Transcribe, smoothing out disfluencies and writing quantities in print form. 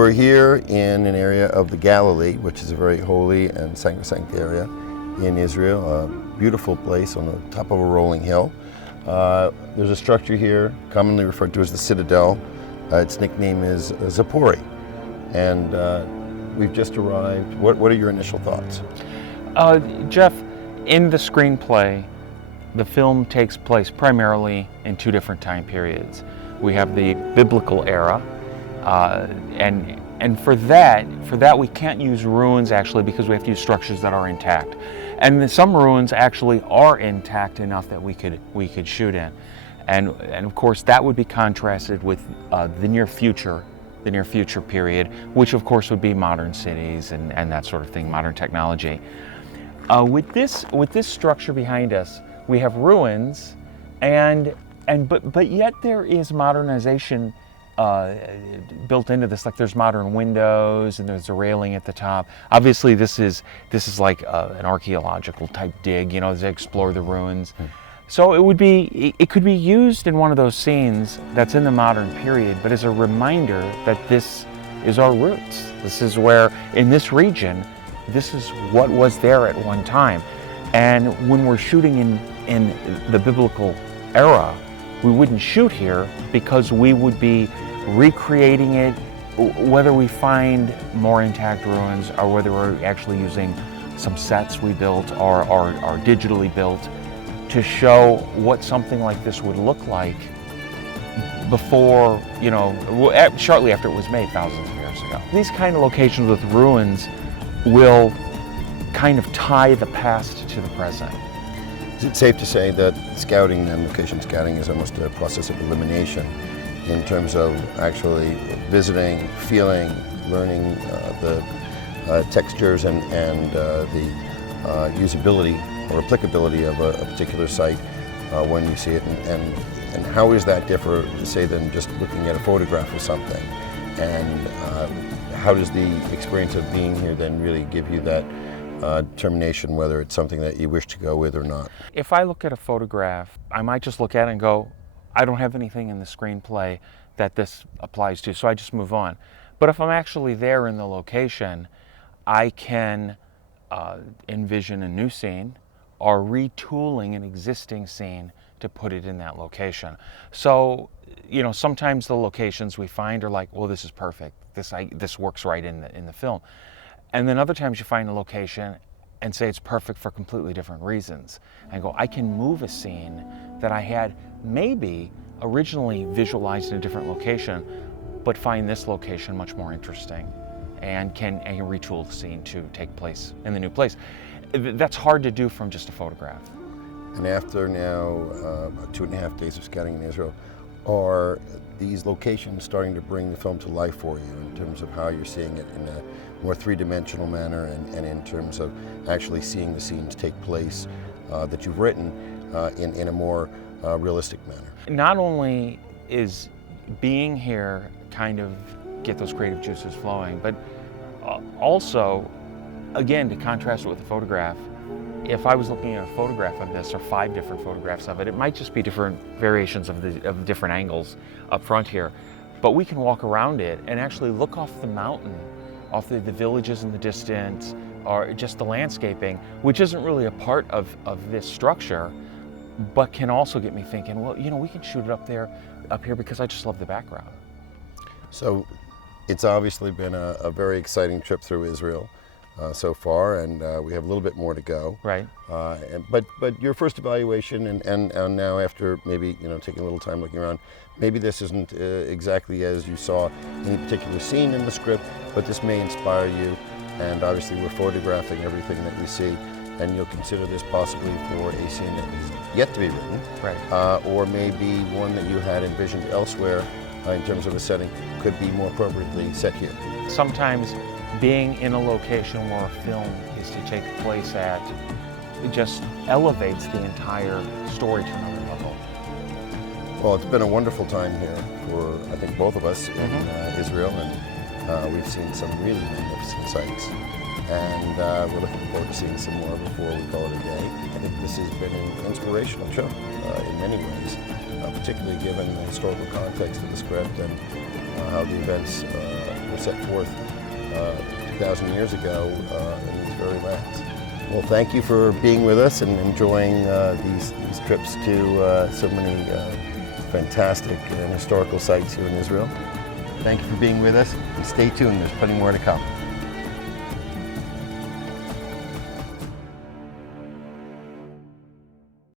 we're here in an area of the Galilee, which is a very holy and sacrosanct area in Israel, a beautiful place on the top of a rolling hill. There's a structure here commonly referred to as the Citadel. Its nickname is Zippori, and we've just arrived. What are your initial thoughts? Jeff, in the screenplay, the film takes place primarily in two different time periods. We have the biblical era, and for that we can't use ruins actually, because we have to use structures that are intact. And some ruins actually are intact enough that we could shoot in, and of course that would be contrasted with the near future period, which of course would be modern cities and that sort of thing, modern technology. With this structure behind us, we have ruins, but yet there is modernization built into this. Like there's modern windows and there's a railing at the top. Obviously, this is like an archaeological type dig, to explore the ruins. So it could be used in one of those scenes that's in the modern period, but as a reminder that this is our roots. This is where, in this region, this is what was there at one time. And when we're shooting in the biblical era, we wouldn't shoot here because we would be recreating it, whether we find more intact ruins or whether we're actually using some sets we built or digitally built to show what something like this would look like before, shortly after it was made thousands of years ago. These kind of locations with ruins will kind of tie the past to the present. Is it safe to say that scouting and location scouting is almost a process of elimination in terms of actually visiting, feeling, learning the textures and the usability or applicability of a particular site when you see it, and how does that differ, say, than just looking at a photograph of something? And how does the experience of being here then really give you that determination whether it's something that you wish to go with or not? If I look at a photograph, I might just look at it and go, I don't have anything in the screenplay that this applies to, so I just move on. But if I'm actually there in the location, I can envision a new scene or retooling an existing scene to put it in that location. So, sometimes the locations we find are like, well, this is perfect. This works right in the film. And then other times you find a location and say it's perfect for completely different reasons. And go, I can move a scene that I had maybe originally visualized in a different location, but find this location much more interesting and can retool the scene to take place in the new place. That's hard to do from just a photograph. And after now 2.5 days of scouting in Israel, are these locations starting to bring the film to life for you in terms of how you're seeing it in a more three-dimensional manner and in terms of actually seeing the scenes take place that you've written in a more realistic manner? Not only is being here kind of get those creative juices flowing, but also, again, to contrast it with a photograph, if I was looking at a photograph of this or 5 different photographs of it, it might just be different variations of different angles up front here. But we can walk around it and actually look off the mountain, off the villages in the distance, or just the landscaping, which isn't really a part of this structure, but can also get me thinking, well, we can shoot it up here because I just love the background. So it's obviously been a very exciting trip through Israel so far, and we have a little bit more to go. Right. But your first evaluation, and now after maybe taking a little time looking around, maybe this isn't exactly as you saw any particular scene in the script, but this may inspire you. And obviously, we're photographing everything that we see, and you'll consider this possibly for a scene that is yet to be written, right? Or maybe one that you had envisioned elsewhere in terms of a setting could be more appropriately set here. Sometimes being in a location where a film is to take place at, it just elevates the entire story to another level. Well, it's been a wonderful time here for, I think, both of us in Israel, and we've seen some really magnificent sights. And we're looking forward to seeing some more before we call it a day. I think this has been an inspirational show in many ways, particularly given the historical context of the script and how the events were set forth 2,000 years ago in these very lands. Well, thank you for being with us and enjoying these trips to so many fantastic and historical sites here in Israel. Thank you for being with us, and stay tuned, there's plenty more to come.